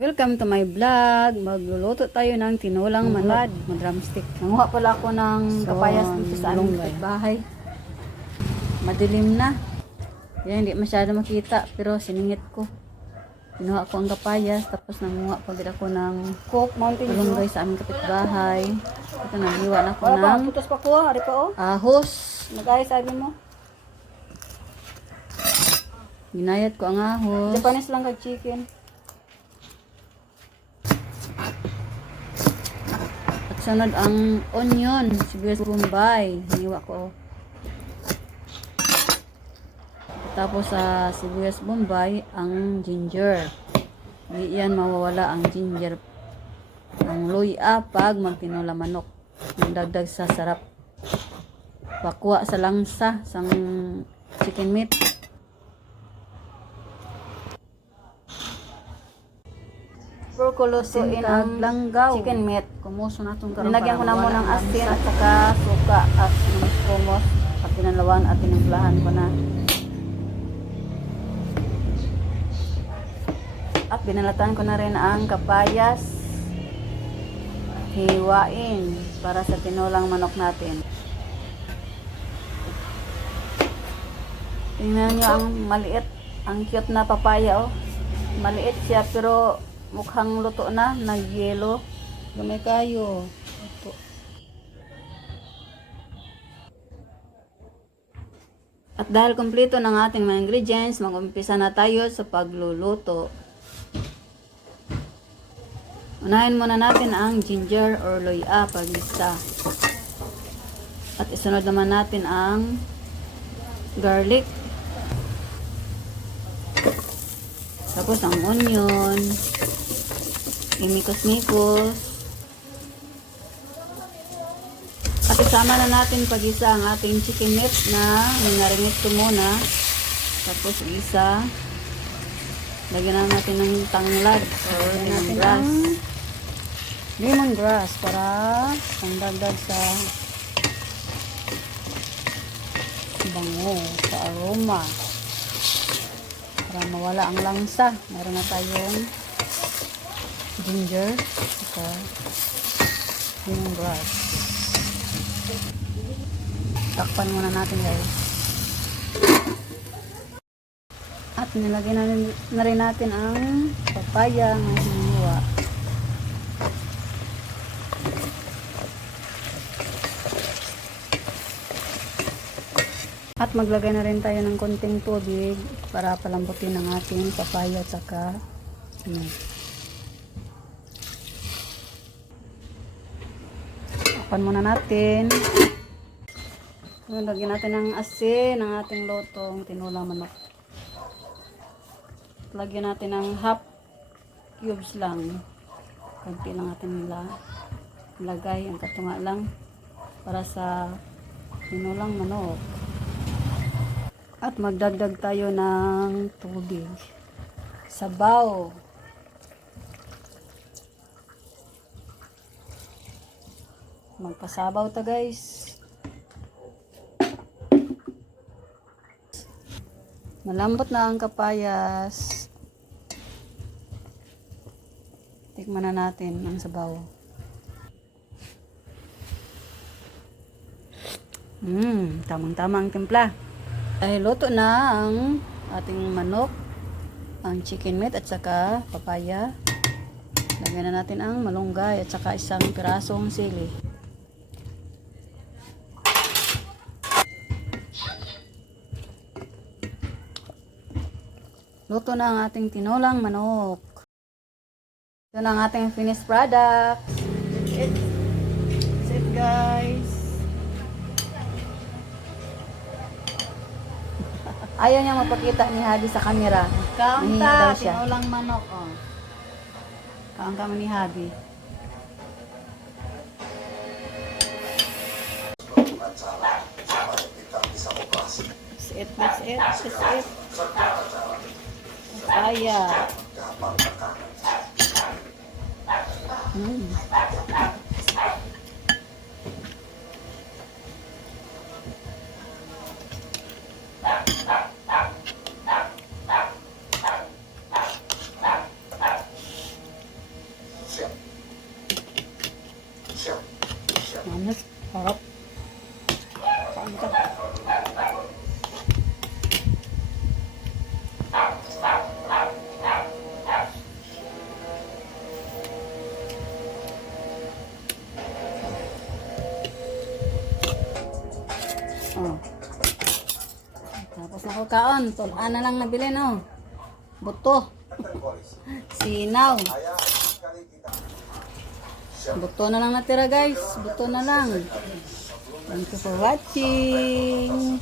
Welcome to my vlog. Magluluto tayo ng tinulang manok. Drumstick. Nanguha pala ako ng kapayas dito sa aming bahay. Madilim na. Yan, hindi masyado makita. Pero siningit ko. Kinuha ko ang kapayas. Tapos nanguha pa din ako ng Coke Mountain Dew. malunggay sa aming kapitbahay. Ito, naghiwa na ako Wala pa, ng putos pa ko. Ari pa oh. ahos. Nag-ayos sabi mo. Ginayat ko ang ahos. Japanese lang kag chicken. Sunod ang onion, sibuyas bombay. Hiniwa ko. Tapos sa sibuyas bombay, ang ginger. Hindi yan mawawala ang ginger. Ang luya pag magtinola manok. Yung dagdag sa sarap. Pakwa sa langsa, sang chicken meat. Purkulusin Kag ang langgaw. chicken meat. Kumuso na itong karoon. Nilagyan ko na mo ng asin at saka suka at kumos. At tinalawan at tinamplahan ko na. At binalatan ko na rin ang kapayas. Hiwain para sa tinulang manok natin. Tingnan nyo ang maliit, ang cute na papaya oh. Maliit siya pero mukhang luto na, nag-yellow. Gamay kayo. Ito. At dahil kumpleto ng ating mga ingredients, mag-umpisa na tayo sa pagluluto. Unahin muna natin ang ginger or loya pag isa. At isunod naman natin ang garlic. Tapos ang onion. Imikos-mikos. At isama na natin pag isa ang ating chicken meat na minarinate ko muna. Tapos isa. Lagyan na natin ng tanglad or lemongrass. Lemongrass para pangdagdag sa bango, sa aroma. Para mawala ang langsa. Meron na tayong ginger at lemongrass. Takpan muna natin guys. At nilagay na, na rin natin ang papaya na hiniwa. At maglagay na rin tayo ng konting tubig para palambutin ang ating papaya at saka ano. Takpan muna natin. Lagyan natin ng asin ng ating lotong tinulang manok. Lagyan natin ng half cubes lang. Kunti lang natin nila lagay. Ang katunga lang para sa tinulang manok. At magdagdag tayo ng tubig. Sabaw. Magpasabaw ta guys. Malambot na ang kapayas. Tikman na natin ang sabaw. Mmm, tamang-tama ang timpla. Dahil luto na ang ating manok, ang chicken meat at saka papaya. Lagyan na natin ang malunggay at saka isang pirasong sili. Luto na ang ating tinulang manok. Ito na ang ating finished product. It, that's it guys. Ayaw niya mapakita ni Habi sa camera. Kaunta, siya. tinulang manok oh. Kaang kami ni Habi. That's it, that's it, that's it. Kaya. Mm. Oh. Tapos na ko kaon. Tulaan na lang nabili, no? Buto. Sinaw. Buto na lang natira, guys. Buto na lang. Thank you for watching.